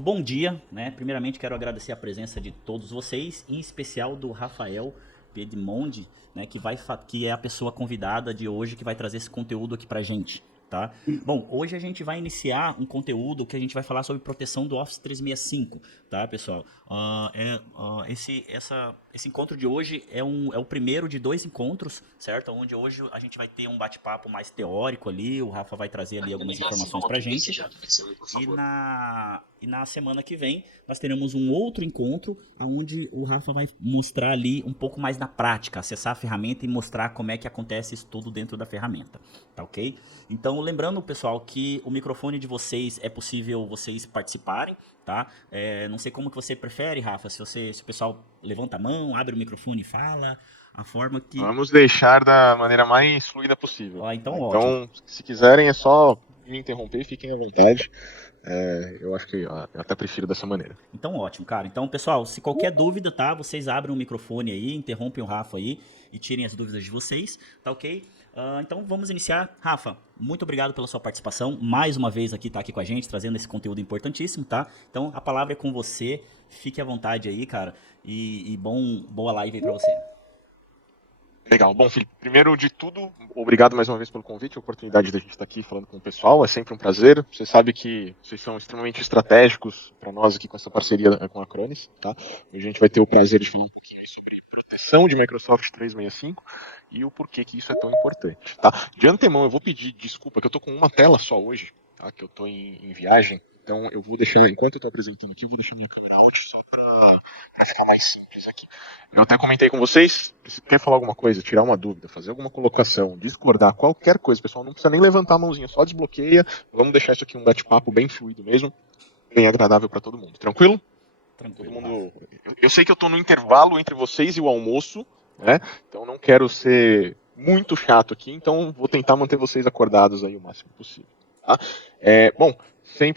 Bom dia, né? Primeiramente quero agradecer a presença de todos vocês, em especial do Rafael Pedimondi, né? Que é a pessoa convidada de hoje que vai trazer esse conteúdo aqui pra gente, tá? Bom, hoje a gente vai iniciar um conteúdo que a gente vai falar sobre proteção do Office 365, tá, pessoal? Esse encontro de hoje é o primeiro de dois encontros, certo? Onde hoje a gente vai ter um bate-papo mais teórico ali, o Rafa vai trazer ali algumas informações pra gente. E na semana que vem nós teremos um outro encontro onde o Rafa vai mostrar ali um pouco mais na prática, acessar a ferramenta e mostrar como é que acontece isso tudo dentro da ferramenta, tá ok? Então, lembrando, pessoal, que o microfone de vocês é possível vocês participarem, tá? Não sei como que você prefere, Rafa, se o pessoal levanta a mão, abre o microfone e fala, a forma que... Vamos deixar da maneira mais fluida possível. Então, Tá? ótimo. Então, se quiserem, é só me interromper, fiquem à vontade. Eu acho que eu até prefiro dessa maneira. Então, ótimo, cara. Então, pessoal, se qualquer dúvida, tá? Vocês abrem o microfone aí, interrompem o Rafa aí e tirem as dúvidas de vocês, tá ok? Então, vamos iniciar. Rafa, muito obrigado pela sua participação. Mais uma vez aqui, tá aqui com a gente, trazendo esse conteúdo importantíssimo, tá? Então, a palavra é com você. Fique à vontade aí, cara. E boa live aí pra você. Legal. Bom, Felipe, primeiro de tudo, obrigado mais uma vez pelo convite, a oportunidade de a gente estar aqui falando com o pessoal, é sempre um prazer. Você sabe que vocês são extremamente estratégicos para nós aqui com essa parceria com a Acronis, tá? Hoje a gente vai ter o prazer de falar um pouquinho sobre proteção de Microsoft 365 e o porquê que isso é tão importante, tá? De antemão, eu vou pedir desculpa, que eu tô com uma tela só hoje, tá? Que eu tô em viagem, então eu vou deixar, enquanto eu tô apresentando aqui, eu vou deixar minha câmera out só para ficar mais simples aqui. Eu até comentei com vocês, se quer falar alguma coisa, tirar uma dúvida, fazer alguma colocação, discordar, qualquer coisa, pessoal, não precisa nem levantar a mãozinha, só desbloqueia. Vamos deixar isso aqui um bate-papo bem fluido mesmo, bem agradável para todo mundo. Tranquilo? Tranquilo, Todo mundo. Eu sei que eu estou no intervalo entre vocês e o almoço, né? Então não quero ser muito chato aqui, então vou tentar manter vocês acordados aí o máximo possível. Tá? Bom,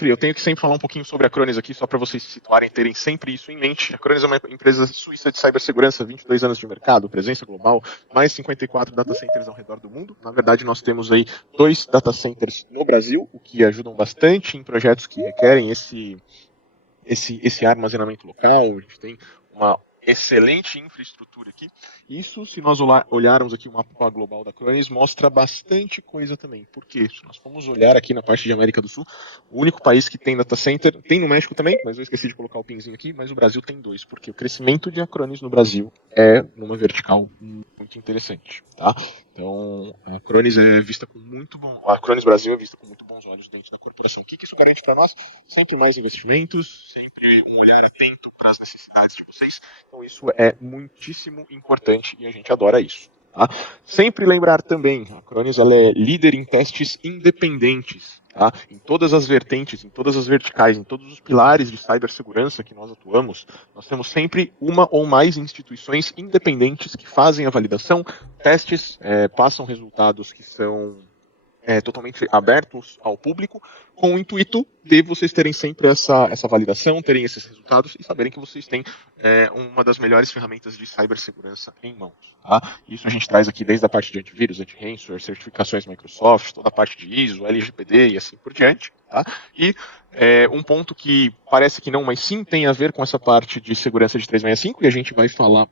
eu tenho que sempre falar um pouquinho sobre a Acronis aqui, só para vocês se situarem, terem sempre isso em mente. A Acronis é uma empresa suíça de cibersegurança, 22 anos de mercado, presença global, mais 54 data centers ao redor do mundo. Na verdade, nós temos aí 2 data centers no Brasil, o que ajudam bastante em projetos que requerem esse armazenamento local. A gente tem uma excelente infraestrutura aqui. Isso, se nós olharmos aqui o mapa global da Acronis, mostra bastante coisa também. Por quê? Se nós formos olhar aqui na parte de América do Sul, o único país que tem data center, tem no México também, mas eu esqueci de colocar o pinzinho aqui, mas o Brasil tem 2, porque o crescimento de Acronis no Brasil é numa vertical muito interessante, tá? Então, a Acronis a Acronis Brasil é vista com muito bons olhos dentro da corporação. O que isso garante para nós? Sempre mais investimentos, sempre um olhar atento para as necessidades de vocês. Então isso é muitíssimo importante e a gente adora isso. Tá? Sempre lembrar também, a Acronis ela é líder em testes independentes. Tá? Em todas as vertentes, em todas as verticais, em todos os pilares de cibersegurança que nós atuamos, nós temos sempre uma ou mais instituições independentes que fazem a validação, testes, passam resultados que são totalmente abertos ao público, com o intuito de vocês terem sempre essa validação, terem esses resultados e saberem que vocês têm uma das melhores ferramentas de cibersegurança em mãos. Tá? Isso a gente traz aqui desde a parte de antivírus, anti-ransomware, certificações Microsoft, toda a parte de ISO, LGPD e assim por diante. Tá? E um ponto que parece que não, mas sim tem a ver com essa parte de segurança de 365, e a gente vai falar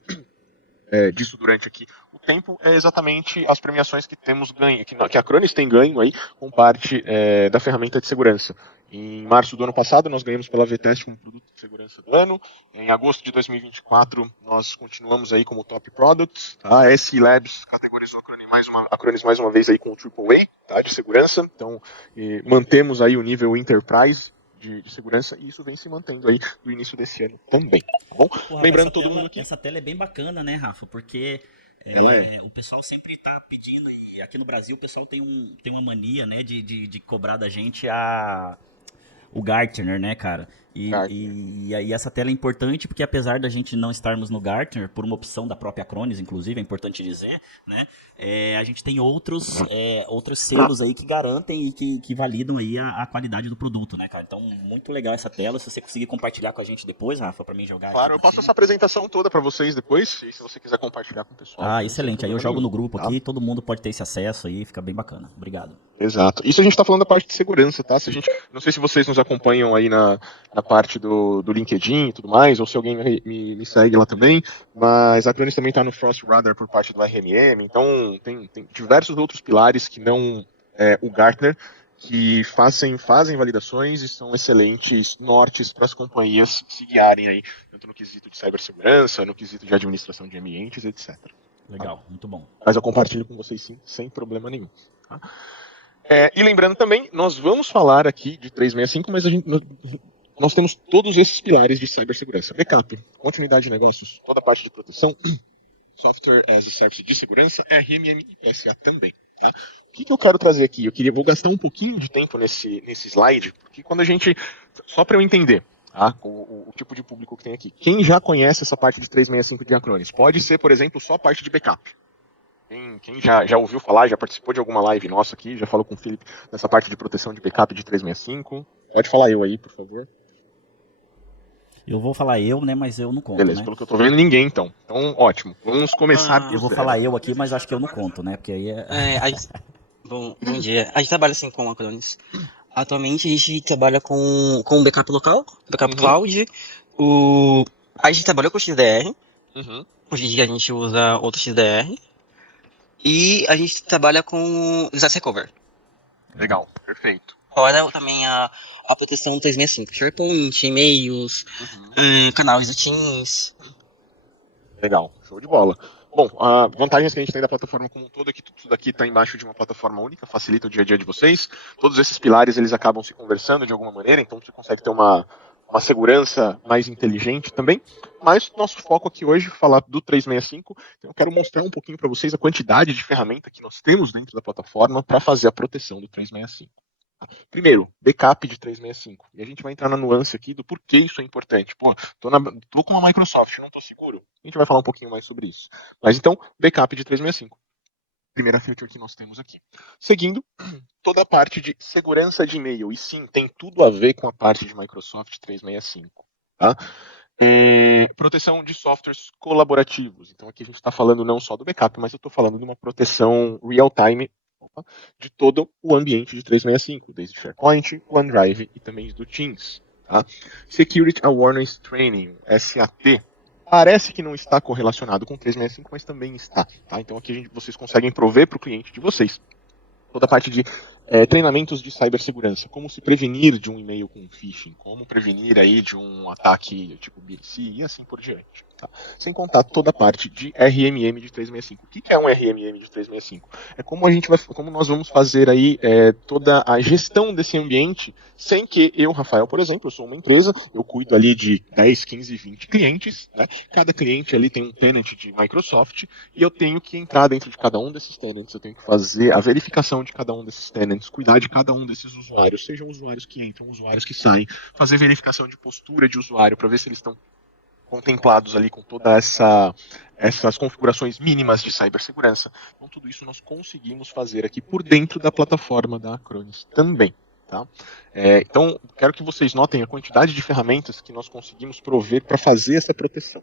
disso durante aqui o tempo, é exatamente as premiações que temos ganho, que a Acronis tem ganho aí com parte da ferramenta de segurança. Em março do ano passado, nós ganhamos pela VTest como produto de segurança do ano. Em agosto de 2024, nós continuamos aí como top products. Tá? A SE Labs categorizou a Acronis mais uma vez aí com o AAA, tá? De segurança. Então, mantemos aí o nível Enterprise de segurança, e isso vem se mantendo aí do início desse ano também, tá bom? Pô, Rafa, Lembrando todo mundo aqui. essa tela é bem bacana, né, Rafa? Porque Ela é. o pessoal sempre tá pedindo, e aqui no Brasil o pessoal tem uma mania, né, de cobrar da gente o Gartner, né, cara? Gartner. E aí essa tela é importante porque apesar da gente não estarmos no Gartner, por uma opção da própria Acronis, inclusive, é importante dizer, né? A gente tem outros selos aí que garantem e que validam aí a qualidade do produto, né, cara? Então, muito legal essa tela. Se você conseguir compartilhar com a gente depois, Rafa, pra mim jogar Claro, aqui eu por passo cima. essa apresentação toda para vocês depois, e se você quiser compartilhar com o pessoal Ah, também, sem excelente. Aí eu problema jogo nenhum, no grupo tá? aqui, todo mundo pode ter esse acesso aí, fica bem bacana. Obrigado. Exato. Isso a gente está falando da parte de segurança, tá? Se a gente, não sei se vocês nos acompanham aí na na parte do LinkedIn e tudo mais, ou se alguém me segue lá também, mas a Acronis também está no Frost Radar por parte do RMM, então tem diversos outros pilares que não o Gartner, que fazem validações e são excelentes nortes para as companhias se guiarem aí, tanto no quesito de cibersegurança, no quesito de administração de ambientes, etc. Legal, muito bom. Mas eu compartilho com vocês sim, sem problema nenhum. Tá? E lembrando também, nós vamos falar aqui de 365, mas nós temos todos esses pilares de cibersegurança. Backup, continuidade de negócios, toda a parte de proteção, Software as a Service de segurança, RMM e SA também. Tá? O que eu quero trazer aqui? Vou gastar um pouquinho de tempo nesse slide, porque quando a gente, só para eu entender, tá? o tipo de público que tem aqui. Quem já conhece essa parte de 365 de Acronis? Pode ser, por exemplo, só a parte de backup. Quem já ouviu falar, já participou de alguma live nossa aqui, já falou com o Felipe nessa parte de proteção de backup de 365? Pode falar eu aí, por favor. Eu vou falar eu, né, mas eu não conto, beleza, né? Pelo que eu tô vendo, ninguém então. Então, ótimo. Vamos começar. Eu vou falar eu aqui, mas acho que eu não conto, né? Porque aí Bom dia. A gente trabalha assim com Acronis. Atualmente a gente trabalha com backup local, backup cloud. A gente trabalha com XDR. Hoje em dia a gente usa outro XDR. E a gente trabalha com disaster recovery. Legal, perfeito. Fora também a proteção 365, SharePoint, e-mails, canais do Teams. Legal, show de bola. Bom, as vantagens que a gente tem da plataforma como um todo é que tudo isso daqui está embaixo de uma plataforma única, facilita o dia a dia de vocês. Todos esses pilares eles acabam se conversando de alguma maneira, então você consegue ter uma segurança mais inteligente também. Mas nosso foco aqui hoje é falar do 365. Então eu quero mostrar um pouquinho para vocês a quantidade de ferramenta que nós temos dentro da plataforma para fazer a proteção do 365. Primeiro, backup de 365. E a gente vai entrar na nuance aqui do porquê isso é importante. Pô, tô com uma Microsoft, não tô seguro? A gente vai falar um pouquinho mais sobre isso. Mas então, backup de 365. Primeira feature que nós temos aqui. Seguindo, toda a parte de segurança de e-mail. E sim, tem tudo a ver com a parte de Microsoft 365. Tá? Proteção de softwares colaborativos. Então aqui a gente está falando não só do backup, mas eu estou falando de uma proteção real-time de todo o ambiente de 365, desde SharePoint, OneDrive e também do Teams. Tá? Security Awareness Training, SAT, parece que não está correlacionado com 365, mas também está. Tá? Então aqui vocês conseguem prover para o cliente de vocês toda a parte de treinamentos de cibersegurança, como se prevenir de um e-mail com phishing, como prevenir aí de um ataque tipo BC e assim por diante. Tá? Sem contar toda a parte de RMM de 365. O que é um RMM de 365? É como nós vamos fazer aí toda a gestão desse ambiente sem que eu, Rafael, por exemplo, eu sou uma empresa, eu cuido ali de 10, 15, 20 clientes, né? Cada cliente ali tem um tenant de Microsoft e eu tenho que entrar dentro de cada um desses tenants, eu tenho que fazer a verificação de cada um desses tenants, cuidar de cada um desses usuários, sejam usuários que entram, usuários que saem, fazer verificação de postura de usuário para ver se eles estão contemplados ali com todas essas configurações mínimas de cibersegurança. Então tudo isso nós conseguimos fazer aqui por dentro da plataforma da Acronis também. Tá? Então quero que vocês notem a quantidade de ferramentas que nós conseguimos prover para fazer essa proteção.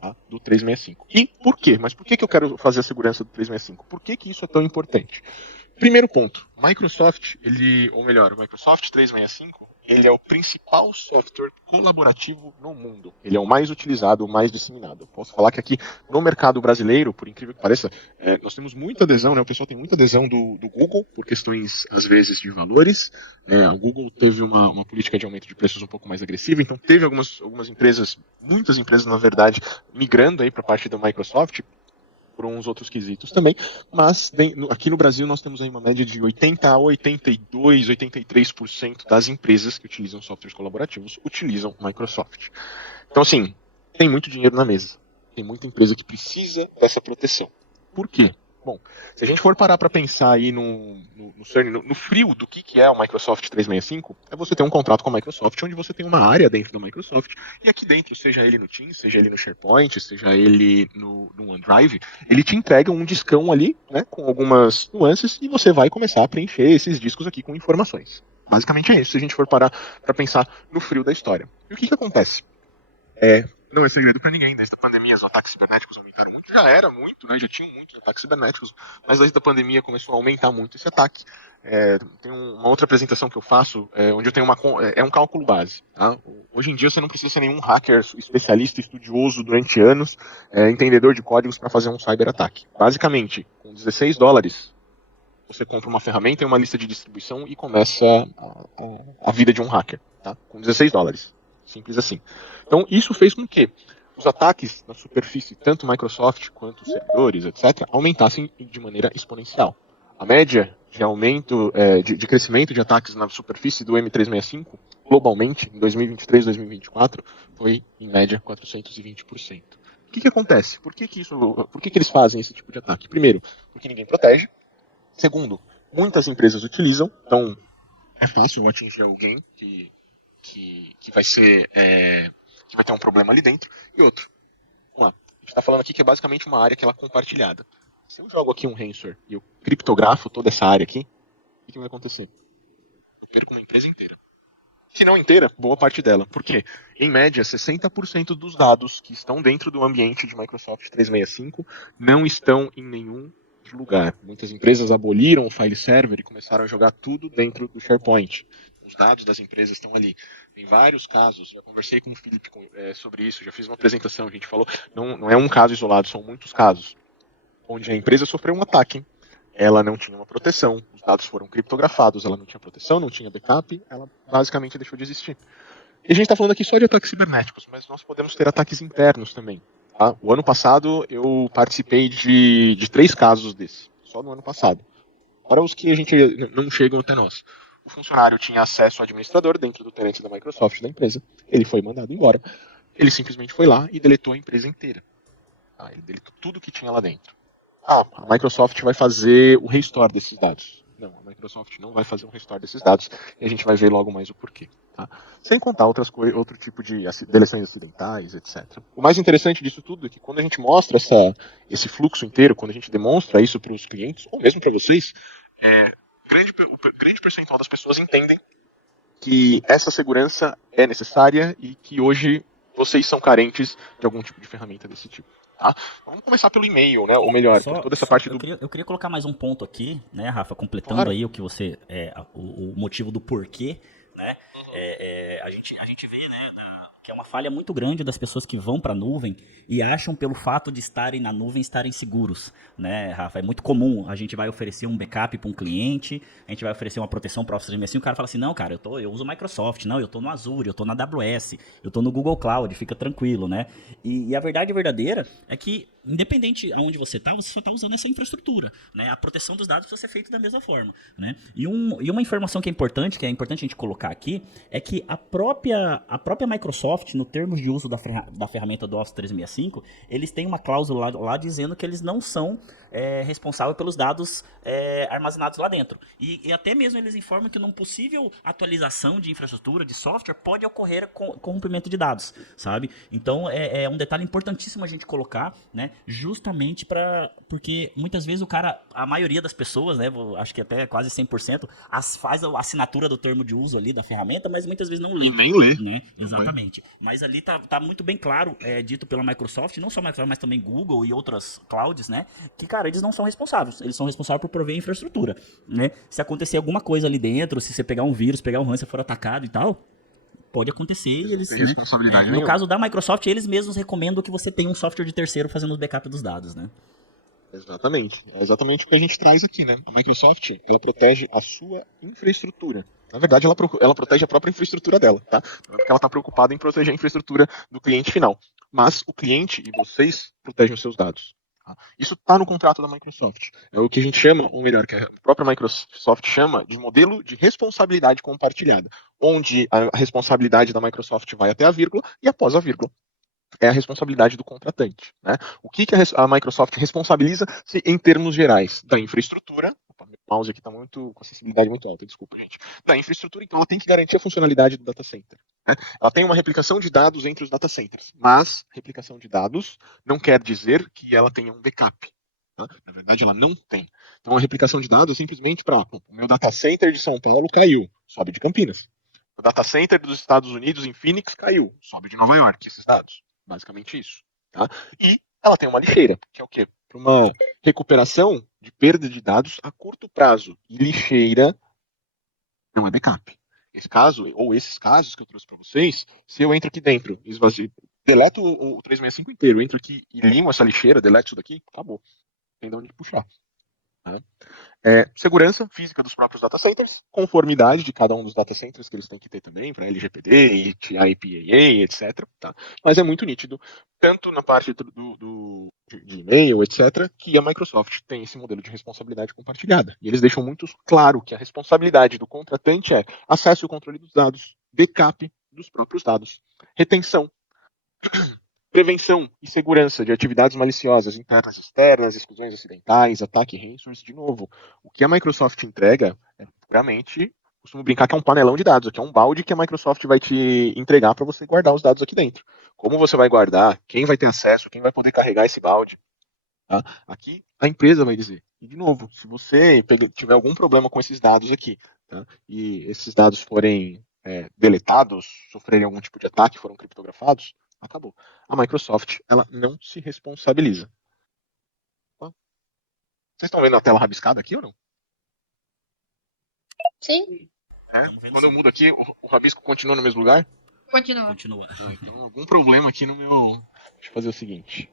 Tá? Do 365. E por quê? Mas por que eu quero fazer a segurança do 365? Por que isso é tão importante? Primeiro ponto, o Microsoft 365, ele é o principal software colaborativo no mundo. Ele é o mais utilizado, o mais disseminado. Eu posso falar que aqui no mercado brasileiro, por incrível que pareça, nós temos muita adesão, né? O pessoal tem muita adesão do Google, por questões, às vezes, de valores. O Google teve uma política de aumento de preços um pouco mais agressiva, então teve algumas empresas, muitas empresas, na verdade, migrando aí para a parte da Microsoft, por uns outros quesitos também, mas aqui no Brasil nós temos aí uma média de 80 a 82, 83% das empresas que utilizam softwares colaborativos utilizam Microsoft. Então assim, tem muito dinheiro na mesa, tem muita empresa que precisa dessa proteção. Por quê? Bom, se a gente for parar para pensar aí no frio do que é o Microsoft 365, é você ter um contrato com a Microsoft, onde você tem uma área dentro da Microsoft, e aqui dentro, seja ele no Teams, seja ele no SharePoint, seja ele no OneDrive, ele te entrega um discão ali, né, com algumas nuances, e você vai começar a preencher esses discos aqui com informações. Basicamente é isso, se a gente for parar para pensar no frio da história. E o que acontece? não é segredo para ninguém. Desde a pandemia, os ataques cibernéticos aumentaram muito. Já era muito, né? Já tinham muitos ataques cibernéticos, mas desde a pandemia começou a aumentar muito esse ataque. Tem uma outra apresentação que eu faço, onde eu tenho um cálculo base. Tá? Hoje em dia você não precisa ser nenhum hacker especialista, estudioso durante anos, entendedor de códigos para fazer um cyberataque. Basicamente, com $16, você compra uma ferramenta e uma lista de distribuição e começa a vida de um hacker. Tá? Com $16. Simples assim. Então, isso fez com que os ataques na superfície, tanto Microsoft quanto servidores, etc., aumentassem de maneira exponencial. A média de aumento, de crescimento de ataques na superfície do M365, globalmente, em 2023 2024, foi, em média, 420%. O que acontece? Por que eles fazem esse tipo de ataque? Primeiro, porque ninguém protege. Segundo, muitas empresas utilizam, então é fácil atingir alguém que vai ser que vai ter um problema ali dentro. E outro, vamos lá, a gente está falando aqui que é basicamente uma área que ela é compartilhada. Se eu jogo aqui um ransomware e eu criptografo toda essa área aqui, o que vai acontecer? Eu perco uma empresa inteira. Se não inteira, boa parte dela. Por quê? Em média, 60% dos dados que estão dentro do ambiente de Microsoft 365 não estão em nenhum lugar. Muitas empresas aboliram o file server e começaram a jogar tudo dentro do SharePoint. Os dados das empresas estão ali. Em vários casos, já conversei com o Felipe sobre isso, já fiz uma apresentação, a gente falou, não é um caso isolado, são muitos casos, onde a empresa sofreu um ataque, ela não tinha uma proteção, os dados foram criptografados, ela não tinha proteção, não tinha backup, ela basicamente deixou de existir. E a gente está falando aqui só de ataques cibernéticos, mas nós podemos ter ataques internos também. Tá? O ano passado eu participei de 3 casos desses, só no ano passado. Para os que a gente não chegam até nós. O funcionário tinha acesso ao administrador dentro do tenante da Microsoft da empresa. Ele foi mandado embora. Ele simplesmente foi lá e deletou a empresa inteira. Tá? Ele deletou tudo que tinha lá dentro. A Microsoft vai fazer o restore desses dados. Não, a Microsoft não vai fazer um restore desses dados e a gente vai ver logo mais o porquê. Tá? Sem contar outro tipo de deleções acidentais, etc. O mais interessante disso tudo é que quando a gente mostra esse fluxo inteiro, quando a gente demonstra isso para os clientes, ou mesmo para vocês, o grande percentual das pessoas entendem que essa segurança é necessária e que hoje vocês são carentes de algum tipo de ferramenta desse tipo. Tá? Vamos começar pelo e-mail, né? Ou melhor, por toda essa parte eu queria colocar mais um ponto aqui, né, Rafa, completando Claro. aí o que você o motivo do porquê, né? A gente vê, né, que é uma falha muito grande das pessoas que vão para a nuvem e acham pelo fato de estarem na nuvem estarem seguros, né, Rafa? É muito comum, a gente vai oferecer um backup para um cliente, a gente vai oferecer uma proteção para o Office 365, o cara fala assim, não, cara, eu uso Microsoft, não, eu tô no Azure, eu tô na AWS, eu tô no Google Cloud, fica tranquilo, né? E a verdade verdadeira é que, independente aonde você só tá usando essa infraestrutura, né? A proteção dos dados precisa ser feita da mesma forma, né? E uma informação que é importante a gente colocar aqui, é que a própria Microsoft, no termos de uso da ferramenta do Office 365, eles têm uma cláusula lá dizendo que eles não são responsáveis pelos dados armazenados lá dentro. E até mesmo eles informam que numa possível atualização de infraestrutura, de software, pode ocorrer corrompimento de dados, sabe? Então é um detalhe importantíssimo a gente colocar, né? Justamente porque muitas vezes a maioria das pessoas, né? Acho que até quase 100%, faz a assinatura do termo de uso ali da ferramenta, mas muitas vezes não lê. E nem lê. Né? Exatamente. Mas ali tá muito bem claro, dito pela Microsoft, não só Microsoft, mas também Google e outras clouds, né? Que, cara, eles não são responsáveis. Eles são responsáveis por prover a infraestrutura, né? Se acontecer alguma coisa ali dentro, se você pegar um vírus, pegar um ransomware, for atacado e tal, pode acontecer e eles... responsabilidade no caso da Microsoft, eles mesmos recomendam que você tenha um software de terceiro fazendo o backup dos dados, né? Exatamente. É exatamente o que a gente traz aqui, né? A Microsoft, ela protege a sua infraestrutura. Na verdade, ela protege a própria infraestrutura dela, tá? Não é porque ela está preocupada em proteger a infraestrutura do cliente final. Mas o cliente e vocês protegem os seus dados. Tá? Isso está no contrato da Microsoft. É o que a gente chama, ou melhor, que a própria Microsoft chama de modelo de responsabilidade compartilhada, onde a responsabilidade da Microsoft vai até a vírgula e após a vírgula é a responsabilidade do contratante. Né? O que a Microsoft responsabiliza-se em termos gerais? Da infraestrutura. Opa, meu mouse aqui está com acessibilidade muito alta, desculpa, gente. Da infraestrutura, então ela tem que garantir a funcionalidade do data center. Né? Ela tem uma replicação de dados entre os data centers, mas replicação de dados não quer dizer que ela tenha um backup. Tá? Na verdade, ela não tem. Então, a replicação de dados é simplesmente para o meu data center de São Paulo caiu, sobe de Campinas. O data center dos Estados Unidos em Phoenix caiu, sobe de Nova York esses dados. Basicamente isso. Tá? E ela tem uma lixeira, que é o quê? Para uma recuperação de perda de dados a curto prazo. E lixeira não é backup. Esse caso, ou esses casos que eu trouxe para vocês, se eu entro aqui dentro, esvazio, deleto o 365 inteiro, entro aqui e limpo essa lixeira, deleto isso daqui, acabou. Tem de onde puxar. Tá? Segurança física dos próprios data centers, conformidade de cada um dos data centers que eles têm que ter também, para LGPD, IPAA, etc. Tá? Mas é muito nítido, tanto na parte de e-mail, etc., que a Microsoft tem esse modelo de responsabilidade compartilhada. E eles deixam muito claro que a responsabilidade do contratante é acesso e controle dos dados, backup dos próprios dados, retenção, prevenção e segurança de atividades maliciosas internas e externas, exclusões acidentais, ataque ransomware. De novo, o que a Microsoft entrega é puramente, costumo brincar que é um panelão de dados, aqui é um balde que a Microsoft vai te entregar para você guardar os dados aqui dentro. Como você vai guardar, quem vai ter acesso, quem vai poder carregar esse balde. Tá? Aqui a empresa vai dizer. E de novo, se você tiver algum problema com esses dados aqui, tá? E esses dados forem deletados, sofrerem algum tipo de ataque, foram criptografados, acabou. A Microsoft, ela não se responsabiliza. Tá? Vocês estão vendo a tela rabiscada aqui ou não? Sim, Quando eu mudo aqui, o rabisco continua no mesmo lugar? continua. Então, algum problema aqui no meu... Deixa eu fazer o seguinte.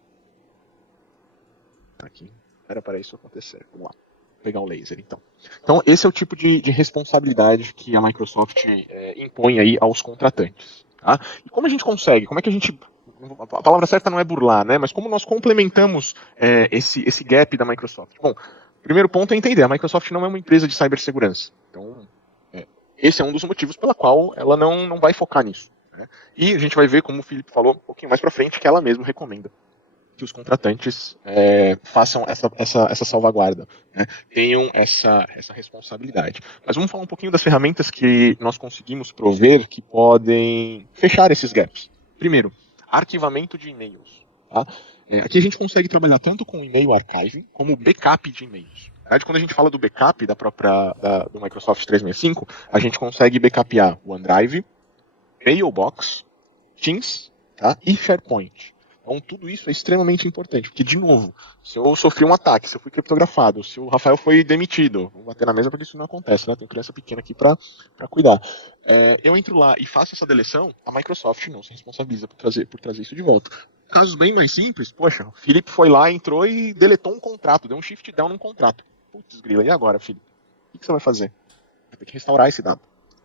Aqui. Era para isso acontecer. Vamos lá. Vou pegar o laser, então. Então, esse é o tipo de responsabilidade que a Microsoft impõe aí aos contratantes. Tá? E como a gente consegue? Como é que a gente... A palavra certa não é burlar, né? Mas como nós complementamos esse gap da Microsoft? Bom, o primeiro ponto é entender. A Microsoft não é uma empresa de cibersegurança. Então, esse é um dos motivos pela qual ela não vai focar nisso. Né? E a gente vai ver, como o Felipe falou um pouquinho mais para frente, que ela mesma recomenda que os contratantes façam essa salvaguarda, né? Tenham essa responsabilidade. Mas vamos falar um pouquinho das ferramentas que nós conseguimos prover que podem fechar esses gaps. Primeiro, arquivamento de e-mails. Tá? Aqui a gente consegue trabalhar tanto com e-mail archive como backup de e-mails. Na verdade, quando a gente fala do backup do Microsoft 365, a gente consegue backupear o OneDrive, Mailbox, Teams, tá? E SharePoint. Então, tudo isso é extremamente importante, porque, de novo, se eu sofri um ataque, se eu fui criptografado, se o Rafael foi demitido, vou bater na mesa porque isso não acontece, né? Tem criança pequena aqui para cuidar. Eu entro lá e faço essa deleção, a Microsoft não se responsabiliza por trazer isso de volta. Casos bem mais simples, poxa, o Felipe foi lá, entrou e deletou um contrato, deu um shift down num contrato. Putz, grila, e agora, Felipe? O que você vai fazer? Vai ter que restaurar esse dado.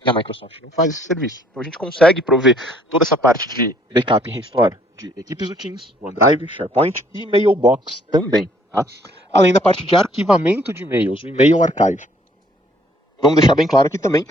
E a Microsoft não faz esse serviço. Então a gente consegue prover toda essa parte de backup e restore de equipes do Teams, OneDrive, SharePoint e Mailbox também. Tá? Além da parte de arquivamento de e-mails, o e-mail archive. Vamos deixar bem claro aqui também,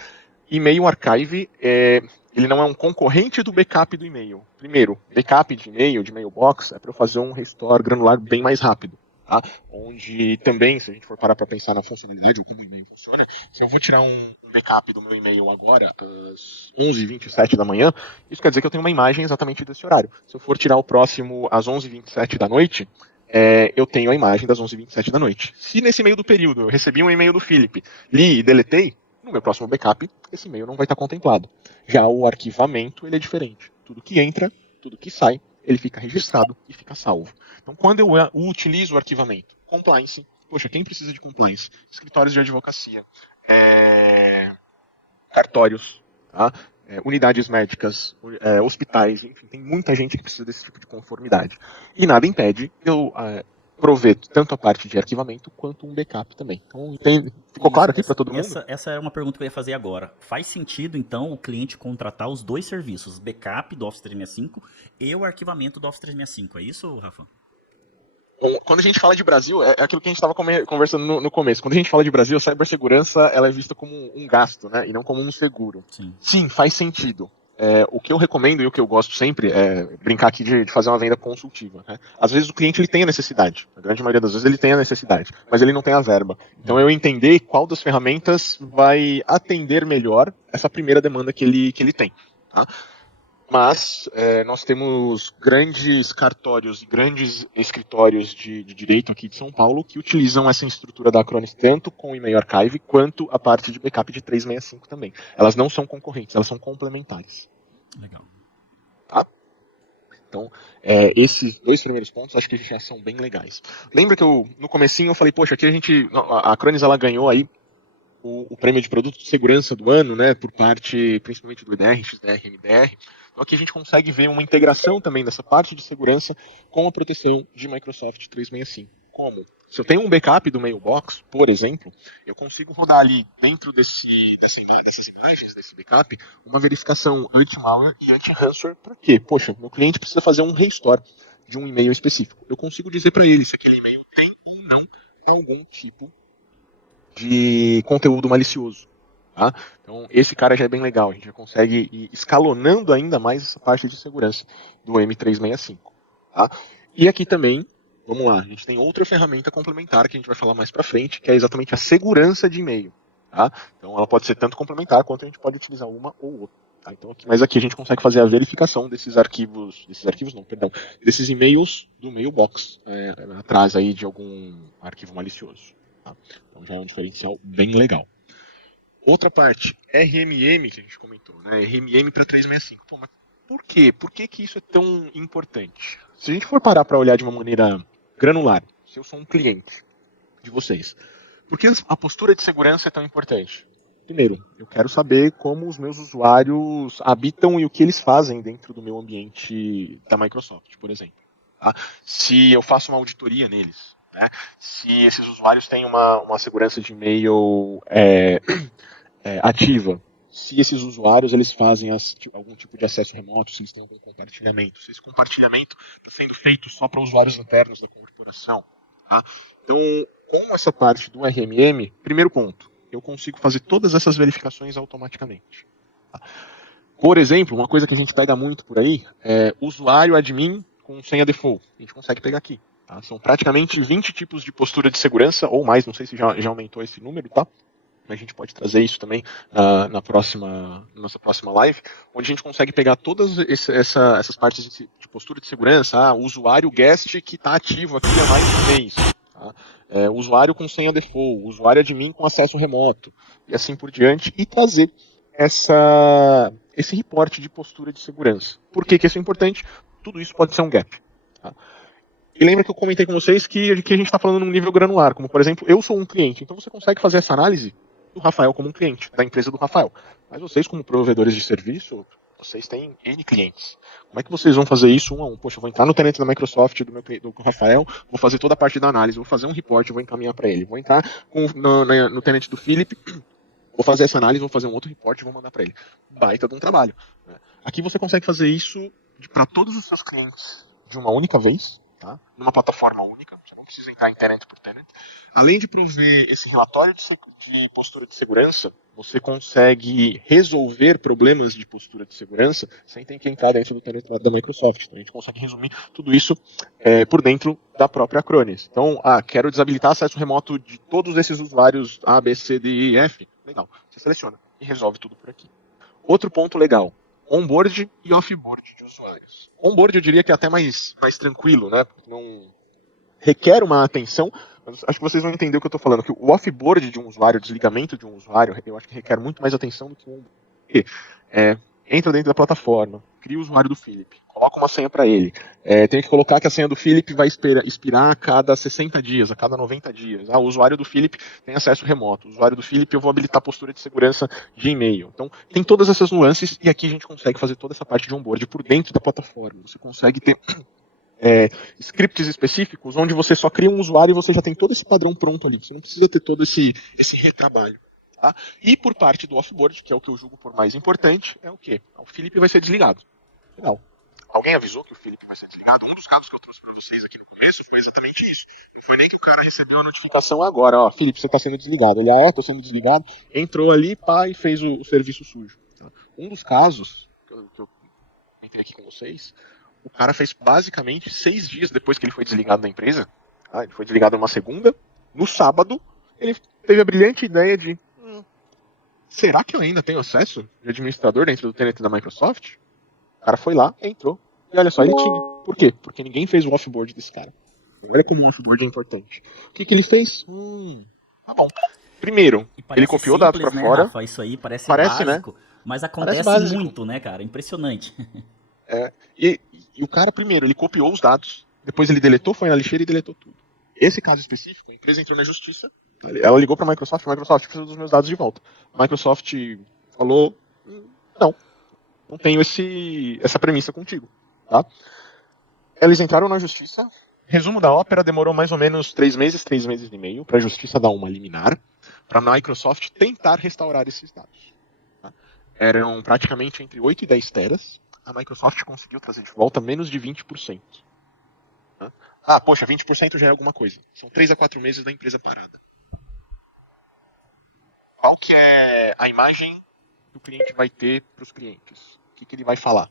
e-mail archive ele não é um concorrente do backup do e-mail. Primeiro, backup de e-mail, de Mailbox, é para eu fazer um restore granular bem mais rápido. Tá? Onde também, se a gente for parar para pensar na funcionalidade, como o e-mail funciona, se eu vou tirar um backup do meu e-mail agora, às 11h27 da manhã, isso quer dizer que eu tenho uma imagem exatamente desse horário. Se eu for tirar o próximo às 11h27 da noite, eu tenho a imagem das 11h27 da noite. Se nesse meio do período eu recebi um e-mail do Felipe, li e deletei, no meu próximo backup, esse e-mail não vai estar contemplado. Já o arquivamento, ele é diferente. Tudo que entra, tudo que sai, ele fica registrado e fica salvo. Então, quando eu utilizo o arquivamento, compliance, poxa, quem precisa de compliance? Escritórios de advocacia, cartórios, tá? Unidades médicas, hospitais, enfim, tem muita gente que precisa desse tipo de conformidade. E nada impede eu prover tanto a parte de arquivamento quanto um backup também. Então, ficou claro aqui para todo mundo? Essa é uma pergunta que eu ia fazer agora. Faz sentido, então, o cliente contratar os dois serviços, backup do Office 365 e o arquivamento do Office 365? É isso, Rafa? Bom, quando a gente fala de Brasil, é aquilo que a gente estava conversando no começo. Quando a gente fala de Brasil, a cibersegurança ela é vista como um gasto, né, e não como um seguro. Sim, faz sentido. O que eu recomendo e o que eu gosto sempre é brincar aqui de fazer uma venda consultiva. Né? Às vezes o cliente ele tem a necessidade, a grande maioria das vezes ele tem a necessidade, mas ele não tem a verba. Então eu entender qual das ferramentas vai atender melhor essa primeira demanda que ele tem. Tá? Mas nós temos grandes cartórios e grandes escritórios de direito aqui de São Paulo que utilizam essa estrutura da Acronis tanto com o e-mail archive quanto a parte de backup de 365 também. Elas não são concorrentes, elas são complementares. Legal. Tá? Então, esses 2 primeiros pontos acho que já são bem legais. Lembra que no comecinho eu falei, poxa, aqui a Acronis ela ganhou aí o prêmio de produto de segurança do ano, né, por parte principalmente do EDR, XDR, MDR. Então aqui a gente consegue ver uma integração também dessa parte de segurança com a proteção de Microsoft 365. Como? Se eu tenho um backup do Mailbox, por exemplo, eu consigo rodar ali dentro dessas imagens, desse backup, uma verificação anti-malware e anti-ransomware. Por quê? Poxa, meu cliente precisa fazer um restore de um e-mail específico. Eu consigo dizer para ele se aquele e-mail tem ou não algum tipo de conteúdo malicioso. Tá? Então, esse cara já é bem legal. A gente já consegue ir escalonando ainda mais essa parte de segurança do M365. Tá? E aqui também, vamos lá, a gente tem outra ferramenta complementar que a gente vai falar mais para frente, que é exatamente a segurança de e-mail. Tá? Então, ela pode ser tanto complementar quanto a gente pode utilizar uma ou outra. Tá? Então, mas aqui a gente consegue fazer a verificação desses e-mails do mailbox atrás aí de algum arquivo malicioso. Tá? Então já é um diferencial bem legal. Outra parte, RMM que a gente comentou, né? RMM para 365. Pô, mas por quê? Por que isso é tão importante? Se a gente for parar para olhar de uma maneira granular, se eu sou um cliente de vocês, por que a postura de segurança é tão importante? Primeiro, eu quero saber como os meus usuários habitam e o que eles fazem dentro do meu ambiente da Microsoft, por exemplo. Tá? Se eu faço uma auditoria neles, né? Se esses usuários têm uma segurança de e-mail ativa, se esses usuários eles fazem algum tipo de acesso remoto, se eles têm algum compartilhamento, se esse compartilhamento está sendo feito só para usuários internos da corporação. Tá? Então, com essa parte do RMM, primeiro ponto, eu consigo fazer todas essas verificações automaticamente. Tá? Por exemplo, uma coisa que a gente pega muito por aí é usuário admin com senha default. A gente consegue pegar aqui. Tá? São praticamente 20 tipos de postura de segurança, ou mais, não sei se já aumentou esse número, tá? Mas a gente pode trazer isso também na nossa próxima live, onde a gente consegue pegar todas essas partes de postura de segurança, o usuário guest que está ativo aqui há mais de um mês, tá? Usuário com senha default, usuário admin com acesso remoto, e assim por diante, e trazer esse reporte de postura de segurança. Por que isso é importante? Tudo isso pode ser um gap. Tá? E lembra que eu comentei com vocês que a gente está falando num nível granular, como por exemplo, eu sou um cliente, então você consegue fazer essa análise do Rafael como um cliente, da empresa do Rafael. Mas vocês, como provedores de serviço, vocês têm N clientes. Como é que vocês vão fazer isso um a um? Poxa, eu vou entrar no tenant da Microsoft, do Rafael, vou fazer toda a parte da análise, vou fazer um report, vou encaminhar para ele. Vou entrar no tenant do Philip, vou fazer essa análise, vou fazer um outro report e vou mandar para ele. Baita de um trabalho. Aqui você consegue fazer isso para todos os seus clientes de uma única vez, tá? Numa plataforma única, você não precisa entrar em tenant por tenant. Além de prover esse relatório de postura de segurança, você consegue resolver problemas de postura de segurança sem ter que entrar dentro do tenant da Microsoft. Então a gente consegue resumir tudo isso por dentro da própria Acronis. Então, quero desabilitar acesso remoto de todos esses usuários A, B, C, D, E, F. Legal, você seleciona e resolve tudo por aqui. Outro ponto legal. Onboard e offboard de usuários. Onboard eu diria que é até mais tranquilo, né? Não requer uma atenção, mas acho que vocês vão entender o que eu estou falando, que o offboard de um usuário, o desligamento de um usuário, eu acho que requer muito mais atenção do que um onboard. Entra dentro da plataforma, cria o usuário do Philip, coloca uma senha para ele. Tem que colocar que a senha do Philip vai expirar a cada 60 dias, a cada 90 dias. O usuário do Philip tem acesso remoto. O usuário do Philip eu vou habilitar a postura de segurança de e-mail. Então, tem todas essas nuances e aqui a gente consegue fazer toda essa parte de onboard por dentro da plataforma. Você consegue ter scripts específicos onde você só cria um usuário e você já tem todo esse padrão pronto ali. Você não precisa ter todo esse retrabalho. Tá? E por parte do offboard, que é o que eu julgo por mais importante, é o quê? O Philip vai ser desligado. Legal. Alguém avisou que o Philip vai ser desligado? Um dos casos que eu trouxe para vocês aqui no começo foi exatamente isso. Não foi nem que o cara recebeu a notificação agora, Philip, você está sendo desligado. Ele, estou sendo desligado. Entrou ali, e fez o serviço sujo. Tá? Um dos casos que eu entrei aqui com vocês, o cara fez basicamente 6 dias depois que ele foi desligado da empresa. Ele foi desligado numa segunda. No sábado, ele teve a brilhante ideia de será que eu ainda tenho acesso de administrador dentro do tenant da Microsoft? O cara foi lá, entrou, e olha só, ele tinha. Por quê? Porque ninguém fez o offboard desse cara. Olha como o offboard é importante. O que ele fez? Tá bom. Primeiro, ele copiou dados para fora. Rafa, isso aí parece básico, né? Mas acontece muito, né, cara? Impressionante. E E o cara, primeiro, ele copiou os dados, depois ele deletou, foi na lixeira e deletou tudo. Esse caso específico, a empresa entrou na justiça, ela ligou para a Microsoft precisa dos meus dados de volta. A Microsoft falou, não tenho essa premissa contigo. Tá? Eles entraram na justiça, resumo da ópera, demorou mais ou menos 3 meses e meio, para a justiça dar uma liminar, para a Microsoft tentar restaurar esses dados. Tá? Eram praticamente entre 8 e 10 teras, a Microsoft conseguiu trazer de volta menos de 20%. Tá? Ah, poxa, 20% já é alguma coisa. São 3 a 4 meses da empresa parada. Qual que é a imagem que o cliente vai ter para os clientes? O que ele vai falar?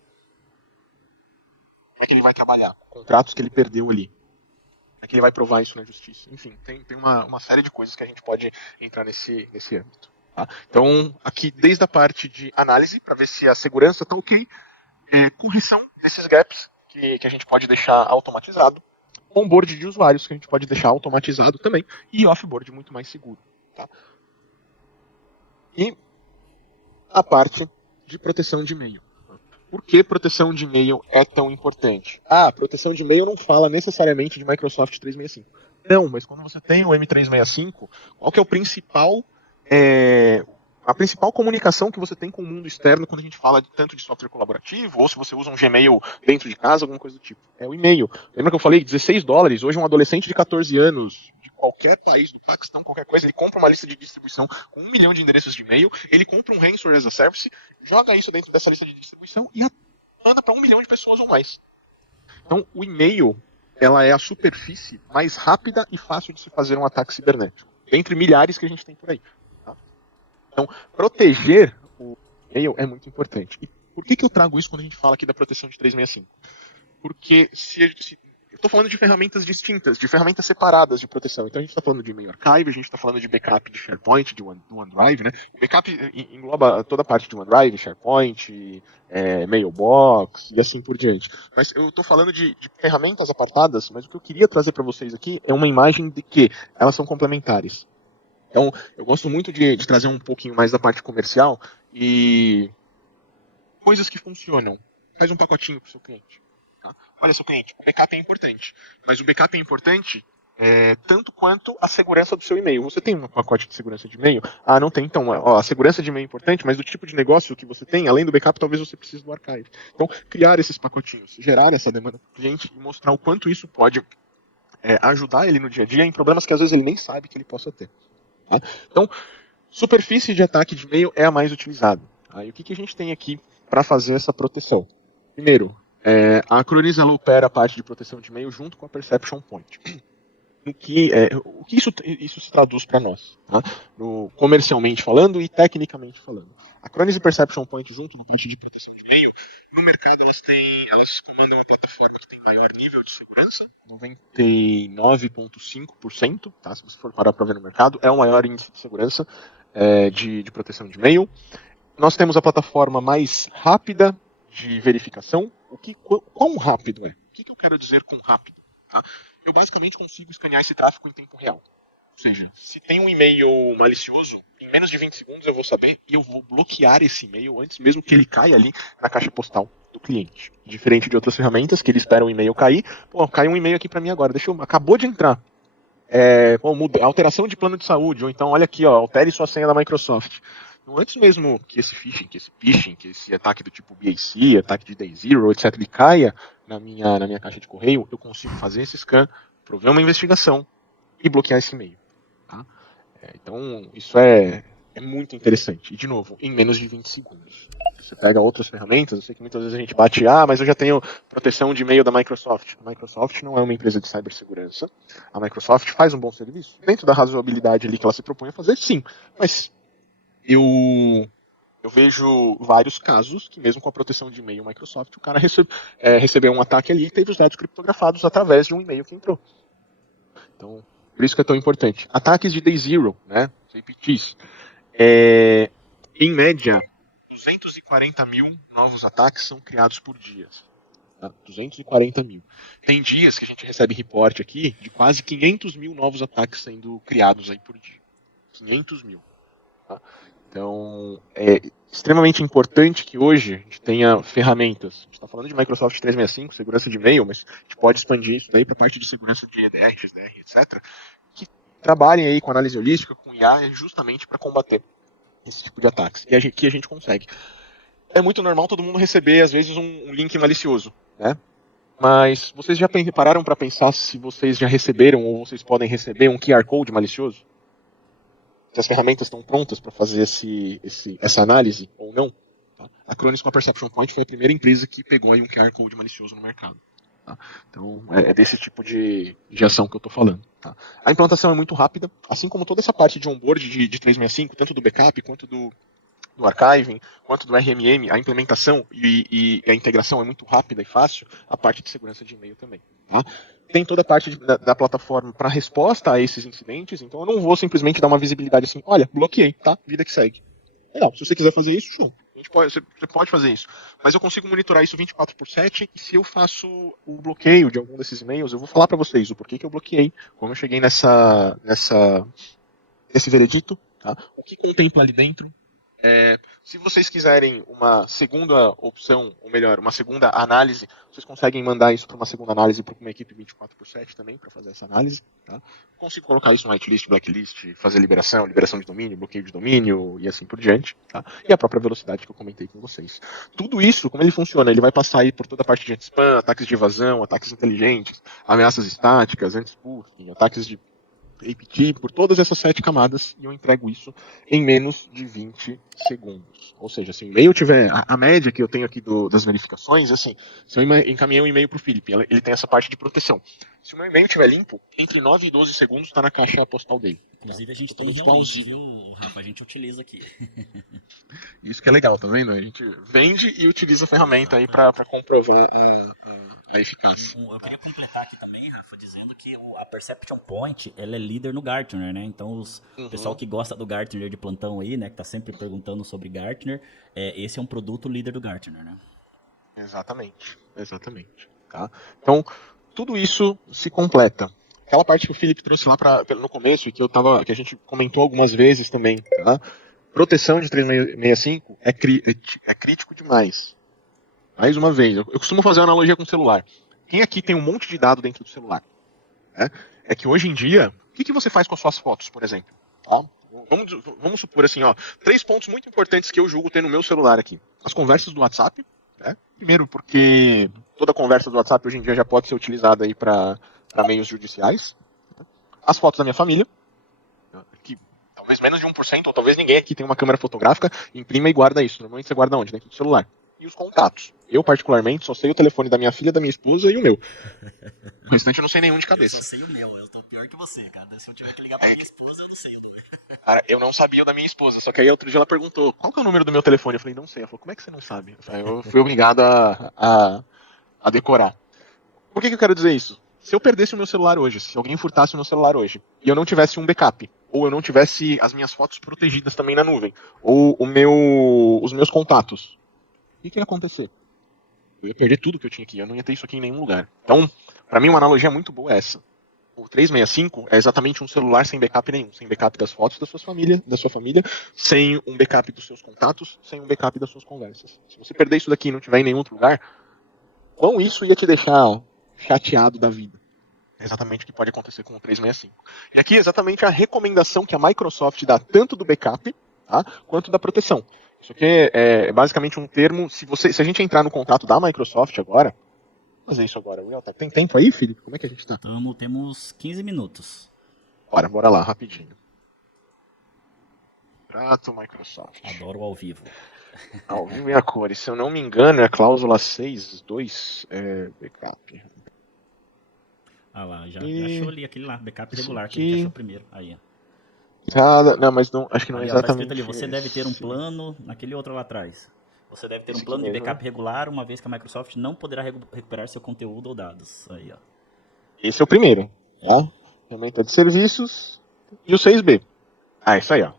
Como é que ele vai trabalhar? Contratos que ele perdeu ali. Como é que ele vai provar isso na justiça? Enfim, tem uma série de coisas que a gente pode entrar nesse âmbito. Tá? Então, aqui, desde a parte de análise, para ver se a segurança está ok, correção desses gaps, que a gente pode deixar automatizado, onboard de usuários, que a gente pode deixar automatizado também, e offboard muito mais seguro. Tá? E a parte de proteção de e-mail. Por que proteção de e-mail é tão importante? Proteção de e-mail não fala necessariamente de Microsoft 365. Não, mas quando você tem o M365, qual que é a principal comunicação que você tem com o mundo externo quando a gente fala tanto de software colaborativo, ou se você usa um Gmail dentro de casa, alguma coisa do tipo? É o e-mail. Lembra que eu falei $16? Hoje um adolescente de 14 anos, de qualquer país do Paquistão, qualquer coisa, ele compra uma lista de distribuição com 1 milhão de endereços de e-mail, ele compra um ransomware as a service, joga isso dentro dessa lista de distribuição e manda para 1 milhão de pessoas ou mais. Então, o e-mail, ela é a superfície mais rápida e fácil de se fazer um ataque cibernético, entre milhares que a gente tem por aí. Tá? Então, proteger o e-mail é muito importante. E por que eu trago isso quando a gente fala aqui da proteção de 365? Porque eu estou falando de ferramentas distintas, de ferramentas separadas de proteção. Então a gente está falando de e-mail archive, a gente está falando de backup de SharePoint, do OneDrive, né? O backup engloba toda a parte de OneDrive, SharePoint, Mailbox e assim por diante. Mas eu estou falando de ferramentas apartadas, mas o que eu queria trazer para vocês aqui é uma imagem de que elas são complementares. Então, eu gosto muito de trazer um pouquinho mais da parte comercial e coisas que funcionam. Faz um pacotinho para o seu cliente. Tá? Olha, seu cliente, o backup é importante, mas o backup é importante tanto quanto a segurança do seu e-mail. Você tem um pacote de segurança de e-mail? Não tem. Então, a segurança de e-mail é importante, mas do tipo de negócio que você tem, além do backup, talvez você precise do archive. Então, criar esses pacotinhos, gerar essa demanda para o cliente e mostrar o quanto isso pode ajudar ele no dia a dia em problemas que às vezes ele nem sabe que ele possa ter. Tá? Então, superfície de ataque de e-mail é a mais utilizada. Tá? E o que a gente tem aqui para fazer essa proteção? Primeiro, a Acronis ela opera a parte de proteção de e-mail junto com a Perception Point. O que isso se traduz para nós, tá? Comercialmente falando e tecnicamente falando. A Acronis e Perception Point junto com a parte de proteção de e-mail, no mercado elas comandam uma plataforma que tem maior nível de segurança, 99,5%, tá? Se você for parar para ver no mercado, é o maior índice de segurança de proteção de e-mail. Nós temos a plataforma mais rápida de verificação. Quão rápido é? O que eu quero dizer com rápido? Tá? Eu basicamente consigo escanear esse tráfego em tempo real. Ou seja, se tem um e-mail malicioso, em menos de 20 segundos eu vou saber e eu vou bloquear esse e-mail antes mesmo que ele caia ali na caixa postal do cliente. Diferente de outras ferramentas que ele espera o e-mail cair. Caiu um e-mail aqui para mim agora, acabou de entrar. Alteração de plano de saúde, ou então, olha aqui, altere sua senha da Microsoft. Antes mesmo que esse phishing, que esse ataque do tipo BAC, ataque de Day Zero, etc., ele caia na minha caixa de correio, eu consigo fazer esse scan, prover uma investigação e bloquear esse e-mail. Tá? Então, isso é muito interessante. E, de novo, em menos de 20 segundos. Você pega outras ferramentas, eu sei que muitas vezes a gente bate, mas eu já tenho proteção de e-mail da Microsoft. A Microsoft não é uma empresa de cibersegurança. A Microsoft faz um bom serviço. Dentro da razoabilidade ali que ela se propõe a fazer, sim. Mas eu vejo vários casos que mesmo com a proteção de e-mail Microsoft, o cara recebeu um ataque ali e teve os dados criptografados através de um e-mail que entrou. Então, por isso que é tão importante. Ataques de Day Zero, né? CPTs. Em média, 240 mil novos ataques são criados por dia. Tá? 240 mil. Tem dias que a gente recebe reporte aqui de quase 500 mil novos ataques sendo criados aí por dia. 500 mil. Tá? Então, é extremamente importante que hoje a gente tenha ferramentas. A gente está falando de Microsoft 365, segurança de e-mail, mas a gente pode expandir isso daí para a parte de segurança de EDR, XDR, etc., que trabalhem aí com análise holística, com IA, justamente para combater esse tipo de ataques, que a gente consegue. É muito normal todo mundo receber, às vezes, um link malicioso, né? Mas vocês já pararam para pensar se vocês já receberam ou vocês podem receber um QR Code malicioso? Se as ferramentas estão prontas para fazer essa análise ou não? Tá? A Acronis com a Perception Point foi a primeira empresa que pegou aí um QR Code malicioso no mercado. Tá? Então, é desse tipo de ação que eu estou falando. Tá? A implantação é muito rápida, assim como toda essa parte de onboard de 365, tanto do backup quanto do archiving, quanto do RMM, a implementação e a integração é muito rápida e fácil, a parte de segurança de e-mail também. Tá? Tem toda a parte da plataforma para resposta a esses incidentes, então eu não vou simplesmente dar uma visibilidade assim, olha, bloqueei, tá? Vida que segue. Legal, se você quiser fazer isso, show. Você pode fazer isso. Mas eu consigo monitorar isso 24/7 e se eu faço o bloqueio de algum desses e-mails, eu vou falar para vocês o porquê que eu bloqueei, como eu cheguei nesse veredito, tá? O que contempla ali dentro. Se vocês quiserem uma segunda opção, ou melhor, uma segunda análise, vocês conseguem mandar isso para uma segunda análise para uma equipe 24/7 também, para fazer essa análise. Tá? Consigo colocar isso no whitelist, blacklist, fazer liberação de domínio, bloqueio de domínio e assim por diante. Tá? E a própria velocidade que eu comentei com vocês. Tudo isso, como ele funciona? Ele vai passar aí por toda a parte de anti-spam, ataques de evasão, ataques inteligentes, ameaças estáticas, anti-spoofing, ataques de APT, por todas essas 7 camadas, e eu entrego isso em menos de 20 segundos. Ou seja, se o e-mail tiver... A média que eu tenho aqui das verificações, assim, se eu encaminhei um e-mail para o Felipe, ele tem essa parte de proteção. Se o meu e-mail estiver limpo, entre 9 e 12 segundos está na caixa postal dele. Inclusive a gente tem realmente, viu, Rafa? A gente utiliza aqui. Isso que é legal, tá vendo? A gente vende e utiliza a ferramenta aí para comprovar a eficácia. Eu queria completar aqui também, Rafa, dizendo que a Perception Point, ela é líder no Gartner, né? Então, o pessoal que gosta do Gartner de plantão aí, né? Que tá sempre perguntando sobre Gartner, esse é um produto líder do Gartner, né? Exatamente. Tá? Então, tudo isso se completa. Aquela parte que o Felipe trouxe lá no começo, e que a gente comentou algumas vezes também, tá? Proteção de 365 é crítico demais. Mais uma vez, eu costumo fazer uma analogia com o celular. Quem aqui tem um monte de dado dentro do celular? É que hoje em dia, o que você faz com as suas fotos, por exemplo? Tá? Vamos supor assim, 3 pontos muito importantes que eu julgo ter no meu celular aqui. As conversas do WhatsApp, né? Primeiro porque toda conversa do WhatsApp hoje em dia já pode ser utilizada aí para meios judiciais. As fotos da minha família, que talvez menos de 1%, ou talvez ninguém aqui tenha uma câmera fotográfica, imprima e guarda isso. Normalmente você guarda onde? Dentro do celular. E os contatos. Eu, particularmente, só sei o telefone da minha filha, da minha esposa e o meu. O restante eu não sei nenhum de cabeça. Eu só sei o meu, eu tô pior que você, cara. Se eu tiver que ligar pra minha esposa, eu não sei. Cara, eu não sabia o da minha esposa, só que aí outro dia ela perguntou, qual que é o número do meu telefone? Eu falei, não sei. Ela falou, como é que você não sabe? Eu fui obrigado a decorar. Por que eu quero dizer isso? Se eu perdesse o meu celular hoje, se alguém furtasse o meu celular hoje, e eu não tivesse um backup, ou eu não tivesse as minhas fotos protegidas também na nuvem, ou os meus contatos, o que ia acontecer? Eu ia perder tudo que eu tinha aqui, eu não ia ter isso aqui em nenhum lugar. Então, pra mim, uma analogia muito boa é essa. O 365 é exatamente um celular sem backup nenhum, sem backup das fotos da sua família, sem um backup dos seus contatos, sem um backup das suas conversas. Se você perder isso daqui e não tiver em nenhum outro lugar, quão isso ia te deixar chateado da vida? É exatamente o que pode acontecer com o 365. E aqui é exatamente a recomendação que a Microsoft dá tanto do backup, tá, quanto da proteção. Isso aqui é basicamente um termo, se a gente entrar no contrato da Microsoft agora, fazer isso agora, Realtek. Tem tempo aí, Felipe? Como é que a gente tá? Temos 15 minutos. Bora lá, rapidinho. Contrato Microsoft. Adoro ao vivo. Ao vivo e a cores. Se eu não me engano, é a cláusula 6.2 backup. Ah lá, já achou ali aquele lá, backup regular, que a gente achou primeiro. Aí, ó. Não, mas não, acho que não é exatamente. Ali, você deve ter um plano naquele outro lá atrás. Você deve ter um plano de backup regular, uma vez que a Microsoft não poderá recuperar seu conteúdo ou dados. Aí, ó. Esse é o primeiro, tá? Ferramenta de serviços. E o 6B. Isso aí, ó.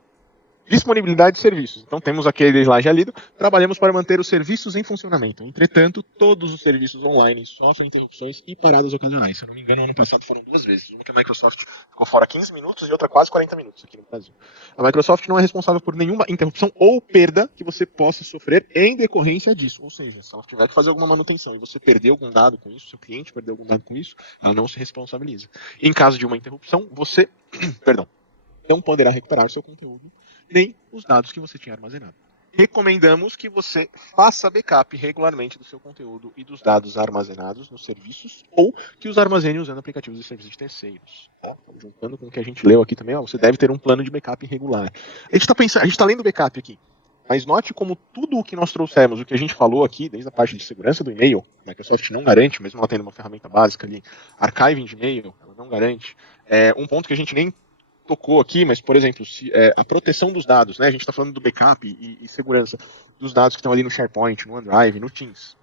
Disponibilidade de serviços. Então temos aquele lá já lido. Trabalhamos para manter os serviços em funcionamento. Entretanto, todos os serviços online sofrem interrupções e paradas ocasionais. Se eu não me engano, ano passado foram 2 vezes. Uma que a Microsoft ficou fora 15 minutos e outra quase 40 minutos aqui no Brasil. A Microsoft não é responsável por nenhuma interrupção ou perda que você possa sofrer em decorrência disso. Ou seja, se ela tiver que fazer alguma manutenção e você perder algum dado com isso, seu cliente perdeu algum dado com isso, ela não se responsabiliza. Em caso de uma interrupção, você, perdão, não poderá recuperar seu conteúdo nem os dados que você tinha armazenado. Recomendamos que você faça backup regularmente do seu conteúdo e dos dados armazenados nos serviços ou que os armazene usando aplicativos de serviços de terceiros. Tá? Juntando com o que a gente leu aqui também, você deve ter um plano de backup regular. A gente está lendo backup aqui, mas note como tudo o que nós trouxemos, o que a gente falou aqui, desde a parte de segurança do e-mail, a Microsoft não garante, mesmo ela tendo uma ferramenta básica ali, archiving de e-mail, ela não garante. Um ponto que a gente nem tocou aqui, mas, por exemplo, a proteção dos dados, né? A gente está falando do backup e segurança dos dados que estão ali no SharePoint, no OneDrive, no Teams.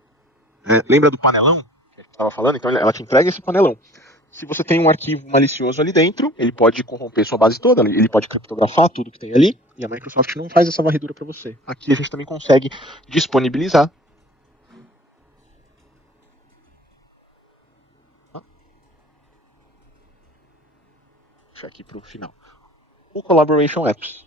Lembra do panelão que a gente estava falando? Então, ela te entrega esse panelão. Se você tem um arquivo malicioso ali dentro, ele pode corromper sua base toda, ele pode criptografar tudo que tem ali, e a Microsoft não faz essa varredura para você. Aqui a gente também consegue disponibilizar. Aqui para o final. O Collaboration Apps.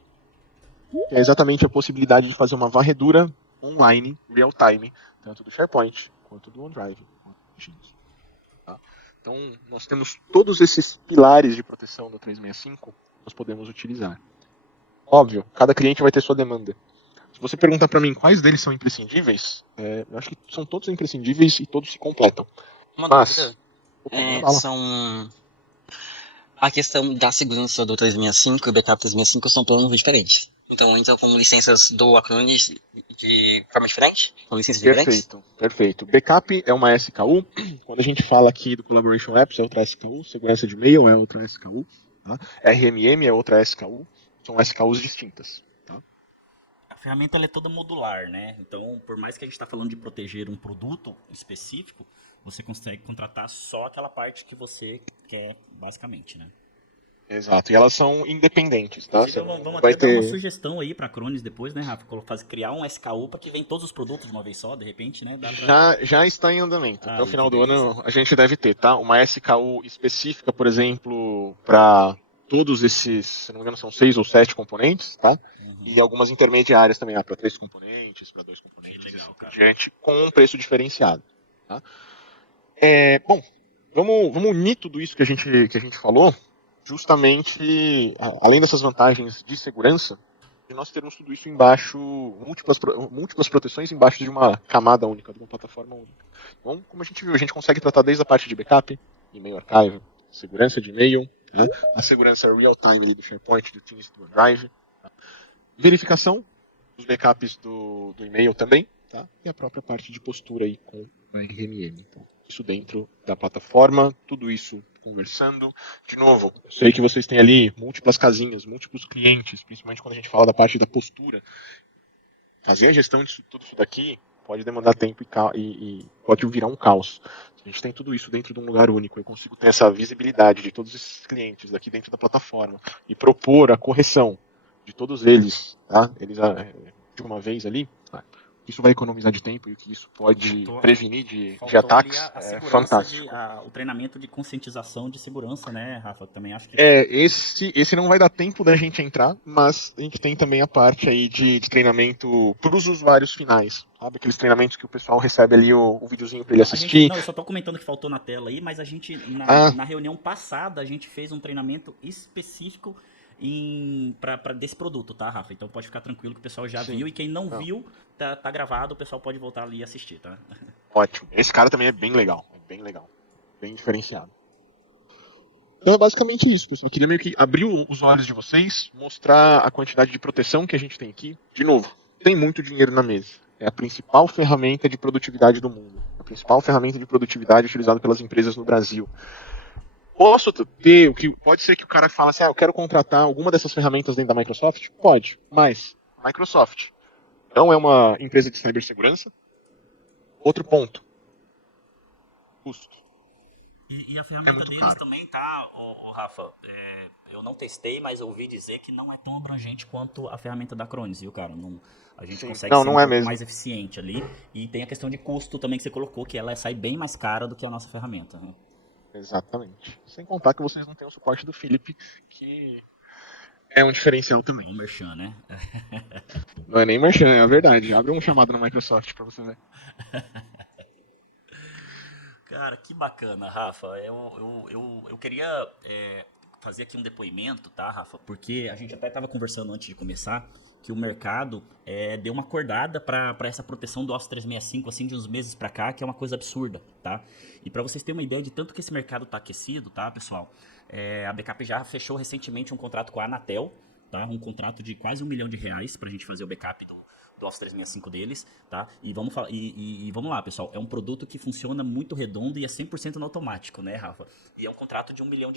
Que é exatamente a possibilidade de fazer uma varredura online, real time, tanto do SharePoint quanto do OneDrive. Tá? Então, nós temos todos esses pilares de proteção do 365 que nós podemos utilizar. Óbvio, cada cliente vai ter sua demanda. Se você perguntar para mim quais deles são imprescindíveis, eu acho que são todos imprescindíveis e todos se completam. Mas, são... A questão da segurança do 365 e o backup 365 são planos diferentes. Então, entram com licenças do Acronis de forma diferente? Com licenças diferentes? Perfeito. Backup é uma SKU. Quando a gente fala aqui do Collaboration Apps, é outra SKU. Segurança de e-mail é outra SKU. Tá? RMM é outra SKU. São SKUs distintas. Tá? A ferramenta ela é toda modular, né? Então, por mais que a gente está falando de proteger um produto específico, você consegue contratar só aquela parte que você quer, basicamente, né? Exato, e elas são independentes, tá? Vamos até dar uma sugestão aí para Acronis depois, né, Rafa? Criar um SKU para que venha todos os produtos de uma vez só, de repente, né? Já está em andamento. Até o final do ano a gente deve ter, tá? Uma SKU específica, por exemplo, para todos esses, se não me engano, são 6 ou 7 componentes, tá? Uhum. E algumas intermediárias também, para 3 componentes, para 2 componentes, legal, cara. Diante, com um preço diferenciado, tá? Bom, vamos unir tudo isso que a gente falou, justamente, além dessas vantagens de segurança, de nós termos tudo isso embaixo, múltiplas proteções embaixo de uma camada única, de uma plataforma única. Então, como a gente viu, a gente consegue tratar desde a parte de backup, e-mail archive, segurança de e-mail, né? A segurança real-time do SharePoint, do Teams, do OneDrive, tá? Verificação dos backups do e-mail também, tá? E a própria parte de postura aí com o RMM. Então, isso dentro da plataforma, tudo isso conversando. De novo, sei que vocês têm ali múltiplas casinhas, múltiplos clientes, principalmente quando a gente fala da parte da postura. Fazer a gestão de tudo isso daqui pode demandar tempo e pode virar um caos. A gente tem tudo isso dentro de um lugar único. Eu consigo ter essa visibilidade de todos esses clientes aqui dentro da plataforma e propor a correção de todos eles, tá? Eles de uma vez ali. Tá? Isso vai economizar de tempo e o que isso pode prevenir de ataques é fantástico. O treinamento de conscientização de segurança, né, Rafa? Também acho que... Esse não vai dar tempo da gente entrar, mas a gente tem também a parte aí de treinamento para os usuários finais, sabe? Aqueles treinamentos que o pessoal recebe ali o videozinho para ele assistir. Eu só tô comentando que faltou na tela aí, mas a gente, na reunião passada, a gente fez um treinamento específico desse produto, tá, Rafa? Então pode ficar tranquilo que o pessoal já viu, e quem não viu, tá gravado, o pessoal pode voltar ali e assistir, tá? Ótimo. Esse cara também é bem legal, bem diferenciado. Então é basicamente isso, pessoal. Eu queria meio que abrir os olhos de vocês, mostrar a quantidade de proteção que a gente tem aqui. De novo, tem muito dinheiro na mesa. É a principal ferramenta de produtividade do mundo. A principal ferramenta de produtividade utilizada pelas empresas no Brasil. Posso ter, pode ser que o cara fale assim, eu quero contratar alguma dessas ferramentas dentro da Microsoft? Pode, mas Microsoft não é uma empresa de cibersegurança. Outro ponto, custo. E a ferramenta muito deles caro. também tá, Rafa, eu não testei, mas eu ouvi dizer que não é tão abrangente quanto a ferramenta da Acronis, viu, cara? Não, a gente Sim. consegue Não, ser um não é pouco mesmo. mais eficiente ali. E tem a questão de custo também que você colocou, que ela sai bem mais cara do que a nossa ferramenta, né? Exatamente. Sem contar que vocês não têm o suporte do Philip, que é um diferencial É também. um merchan, né? Não é nem merchan, é a verdade. Abre um chamado na Microsoft pra você ver. Cara, que bacana, Rafa. Eu queria fazer aqui um depoimento, tá, Rafa? Porque a gente até estava conversando antes de começar que o mercado deu uma acordada para essa proteção do Office 365 assim de uns meses para cá, que é uma coisa absurda, tá? E para vocês terem uma ideia de tanto que esse mercado tá aquecido, tá, pessoal? A Backup já fechou recentemente um contrato com a Anatel, tá? Um contrato de quase R$ 1 milhão para a gente fazer o backup do Office 365 deles, tá? E vamos, e vamos lá, pessoal. É um produto que funciona muito redondo e é 100% no automático, né, Rafa? E é um contrato de R$ 1 milhão.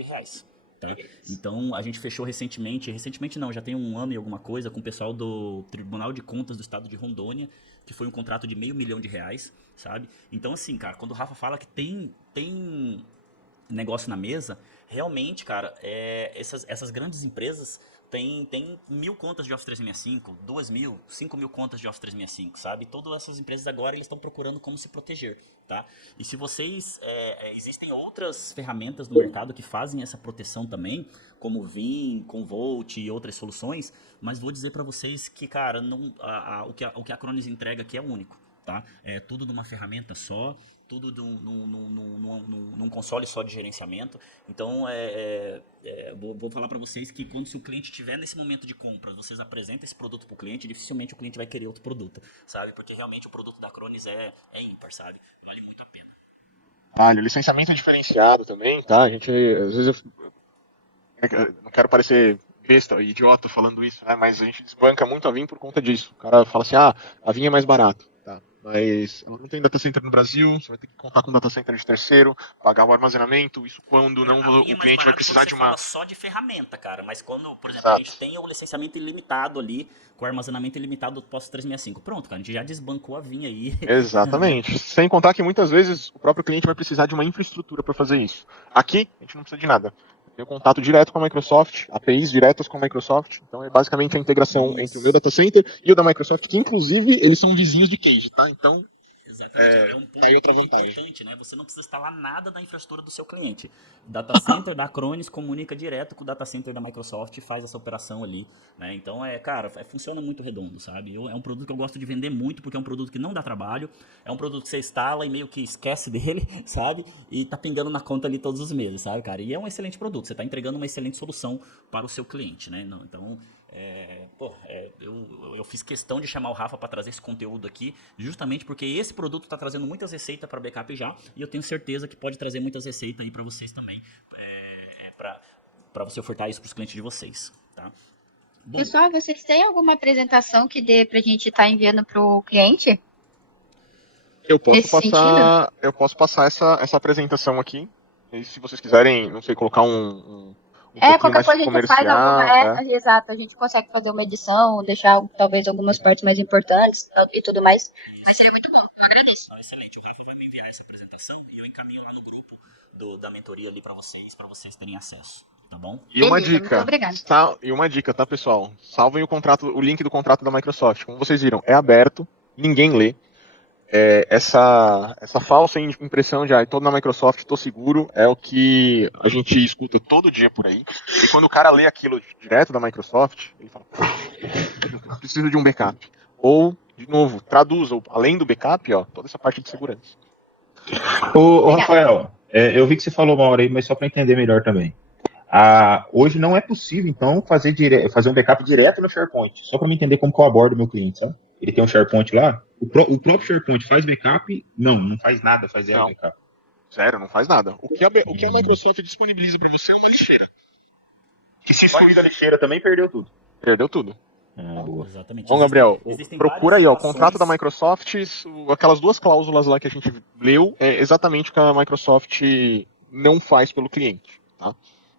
Tá? Então a gente fechou recentemente não, já tem um ano e alguma coisa, com o pessoal do Tribunal de Contas do Estado de Rondônia, que foi um contrato de R$ 500 mil, sabe? Então assim, cara, quando o Rafa fala que tem negócio na mesa, realmente, cara, essas grandes empresas têm 1.000 contas de Office 365, 2.000, 5.000 contas de Office 365, sabe? Todas essas empresas agora eles estão procurando como se proteger, tá? E se vocês, existem outras ferramentas no mercado que fazem essa proteção também, como o Vim, Commvault e outras soluções, mas vou dizer para vocês que, cara, não, o que a Acronis entrega aqui é único, tá? É tudo numa ferramenta só, tudo num console só de gerenciamento. Então, vou falar para vocês que quando se o cliente estiver nesse momento de compra, vocês apresentam esse produto para o cliente, dificilmente o cliente vai querer outro produto, sabe? Porque realmente o produto da Acronis é ímpar, sabe? Vale muito a pena. Vale, o licenciamento é diferenciado também, tá? A gente, às vezes, eu não quero parecer besta, idiota falando isso, né? Mas a gente desbanca muito a Vim por conta disso. O cara fala assim, a Vim é mais barato, tá? Mas ela não tem data center no Brasil, você vai ter que contar com data center de terceiro, pagar o armazenamento, isso quando não A vinha é o mais cliente vai barato quando precisar você de fala uma... só de ferramenta, cara. Mas quando, por exemplo, a gente Exato. tem o licenciamento ilimitado ali, com o armazenamento ilimitado do POS 365. Pronto, cara, a gente já desbancou a vinha aí, né? Exatamente. Sem contar que muitas vezes o próprio cliente vai precisar de uma infraestrutura para fazer isso. Aqui, a gente não precisa de nada. Tem contato direto com a Microsoft, APIs diretas com a Microsoft. Então é basicamente a integração entre o meu Isso. data center e o da Microsoft, que inclusive eles são vizinhos de cage, tá? Então Exatamente, é um tá aí outra ponto vantagem. importante, né? Você não precisa instalar nada da infraestrutura do seu cliente. O data center da Acronis comunica direto com o data center da Microsoft e faz essa operação ali, né? Então, cara, funciona muito redondo, sabe? É um produto que eu gosto de vender muito porque é um produto que não dá trabalho, é um produto que você instala e meio que esquece dele, sabe? E tá pingando na conta ali todos os meses, sabe, cara? E é um excelente produto, você tá entregando uma excelente solução para o seu cliente, né? Então, eu fiz questão de chamar o Rafa para trazer esse conteúdo aqui, justamente porque esse produto está trazendo muitas receitas para backup já, e eu tenho certeza que pode trazer muitas receitas aí para vocês também, para você ofertar isso para os clientes de vocês, tá? Bom, Pessoal, vocês têm alguma apresentação que dê pra gente estar enviando pro cliente nesse sentido? Eu posso passar essa apresentação aqui. E se vocês quiserem, não sei, colocar um pouquinho Qualquer mais coisa a gente faz alguma. comercial, Exato, a gente consegue fazer uma edição, deixar talvez algumas partes mais importantes e tudo mais. Mas seria muito bom, eu agradeço. então, excelente. O Rafa vai me enviar essa apresentação e eu encaminho lá no grupo da mentoria ali para vocês terem acesso, tá bom? E uma Beleza, muito dica, obrigada. e uma dica, tá, pessoal? Salvem o link do contrato da Microsoft. Como vocês viram, é aberto, ninguém lê. Essa falsa impressão de tô na Microsoft, tô seguro, é o que a gente escuta todo dia por aí. E quando o cara lê aquilo direto da Microsoft, ele fala, preciso de um backup. Ou, de novo, traduza, além do backup, toda essa parte de segurança. Ô Rafael, eu vi que você falou uma hora aí, mas só para entender melhor também. Hoje não é possível, então, fazer um backup direto no SharePoint, só para me entender como que eu abordo o meu cliente, sabe? Ele tem um SharePoint lá, o próprio SharePoint faz backup? Não faz nada, faz zero Não. backup. Zero, não faz nada. O que a Microsoft disponibiliza para você é uma lixeira. Que se excluir da lixeira também perdeu tudo. Perdeu tudo. Boa. Exatamente. Bom, Gabriel, Existem procura aí, várias o contrato da situações- Microsoft, aquelas duas cláusulas lá que a gente leu, é exatamente o que a Microsoft não faz pelo cliente, tá?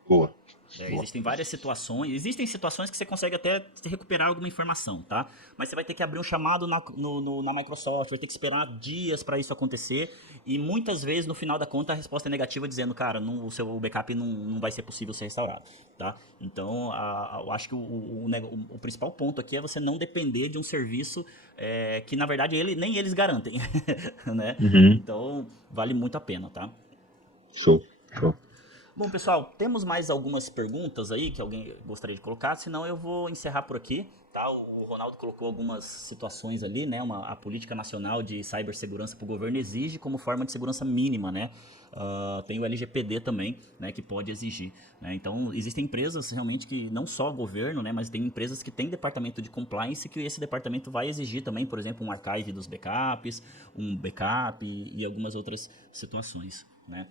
Boa. Existem várias situações. Existem situações que você consegue até recuperar alguma informação, tá? Mas você vai ter que abrir um chamado na Microsoft, vai ter que esperar dias para isso acontecer. E muitas vezes, no final da conta, a resposta é negativa, dizendo, cara, o seu backup não vai ser possível ser restaurado, tá? Então, eu acho que o principal ponto aqui é você não depender de um serviço que, na verdade, nem eles garantem, né? Então, vale muito a pena, tá? Show. Bom, pessoal, temos mais algumas perguntas aí que alguém gostaria de colocar, senão eu vou encerrar por aqui, tá? O Ronaldo colocou algumas situações ali, né? A política nacional de cibersegurança para o governo exige como forma de segurança mínima, né? Tem o LGPD também, né, que pode exigir, né? Então, existem empresas realmente que, não só o governo, né, mas tem empresas que têm departamento de compliance que esse departamento vai exigir também, por exemplo, um archive dos backups, um backup e algumas outras situações, né?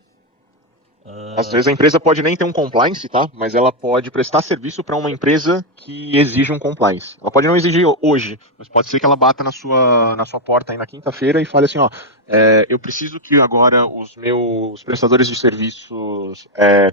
Às vezes a empresa pode nem ter um compliance, tá? Mas ela pode prestar serviço para uma empresa que exige um compliance. Ela pode não exigir hoje, mas pode ser que ela bata na sua porta aí na quinta-feira e fale assim, ó, eu preciso que agora os meus prestadores de serviços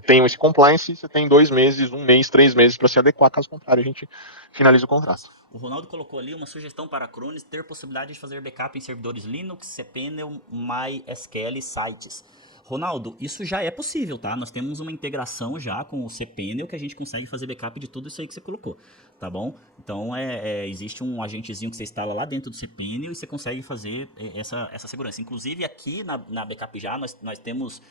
tenham esse compliance. Você tem 2 meses, 1 mês, 3 meses para se adequar. Caso contrário, a gente finaliza o contrato. O Ronaldo colocou ali uma sugestão para a Acronis ter possibilidade de fazer backup em servidores Linux, cPanel, MySQL sites. Ronaldo, isso já é possível, tá? Nós temos uma integração já com o cPanel que a gente consegue fazer backup de tudo isso aí que você colocou, tá bom? Então, existe um agentezinho que você instala lá dentro do cPanel e você consegue fazer essa segurança. Inclusive, aqui na Backup já, nós temos,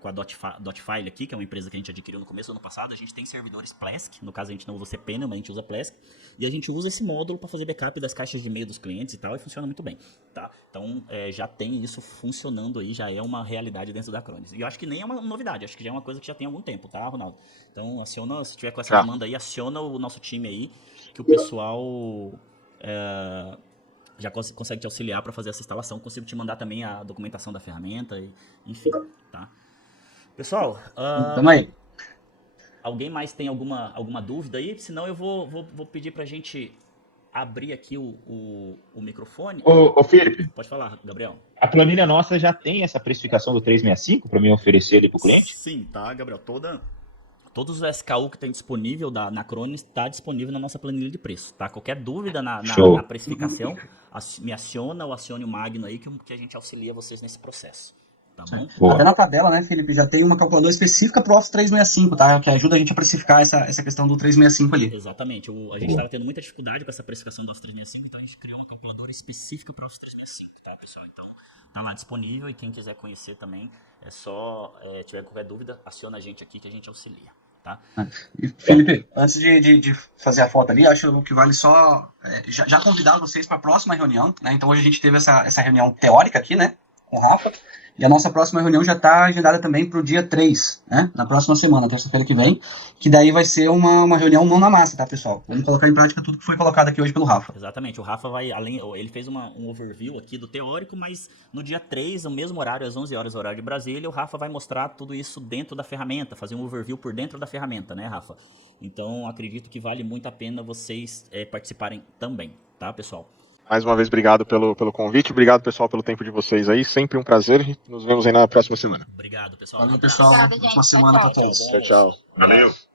com a Dotfile aqui, que é uma empresa que a gente adquiriu no começo do ano passado, a gente tem servidores Plesk, no caso a gente não usa cPanel, mas a gente usa Plesk, e a gente usa esse módulo para fazer backup das caixas de e-mail dos clientes e tal, e funciona muito bem, tá? Então, já tem isso funcionando aí, já é uma realidade dentro da Acronis. E eu acho que nem é uma novidade, acho que já é uma coisa que já tem algum tempo, tá, Ronaldo? Então, se tiver com essa demanda aí, aciona o nosso time aí, que o pessoal já consegue te auxiliar para fazer essa instalação. Consigo te mandar também a documentação da ferramenta, enfim, tá? Pessoal, Tamo aí. alguém mais tem alguma dúvida aí? Senão eu vou pedir pra gente abrir aqui o microfone. Ô, Felipe. Pode falar, Gabriel. A planilha nossa já tem essa precificação do 365 para mim oferecer ali para o cliente? Sim, tá, Gabriel. Todos os SKU que tem disponível na Acronis está disponível na nossa planilha de preço, tá? Qualquer dúvida na precificação, me aciona ou acione o Magno aí que a gente auxilia vocês nesse processo, tá bom? Boa. Até na tabela, né, Felipe, já tem uma calculadora específica para o Office 365, tá? Que ajuda a gente a precificar essa questão do 365 ali. Exatamente. A gente estava tendo muita dificuldade com essa precificação do Office 365, então a gente criou uma calculadora específica para o Office 365, tá, pessoal? Então, tá lá disponível e quem quiser conhecer também, é só, tiver qualquer dúvida, aciona a gente aqui que a gente auxilia. Tá? E, Felipe, antes de fazer a foto ali, acho que vale só já convidar vocês para a próxima reunião, né? Então hoje a gente teve essa reunião teórica aqui, né, com o Rafa, e a nossa próxima reunião já está agendada também para o dia 3, né, na próxima semana, terça-feira que vem, que daí vai ser uma reunião mão na massa, tá, pessoal? Vamos colocar em prática tudo que foi colocado aqui hoje pelo Rafa. Exatamente, o Rafa ele fez um overview aqui do teórico, mas no dia 3, no mesmo horário, às 11 horas, horário de Brasília, o Rafa vai mostrar tudo isso dentro da ferramenta, fazer um overview por dentro da ferramenta, né, Rafa? Então, acredito que vale muito a pena vocês participarem também, tá, pessoal? Mais uma vez, obrigado pelo convite. Obrigado, pessoal, pelo tempo de vocês aí. Sempre um prazer. Nos vemos aí na próxima semana. Obrigado, pessoal. Valeu, pessoal. Obrigado, gente. Próxima semana para Tchau, todos. Tchau, tchau. Valeu.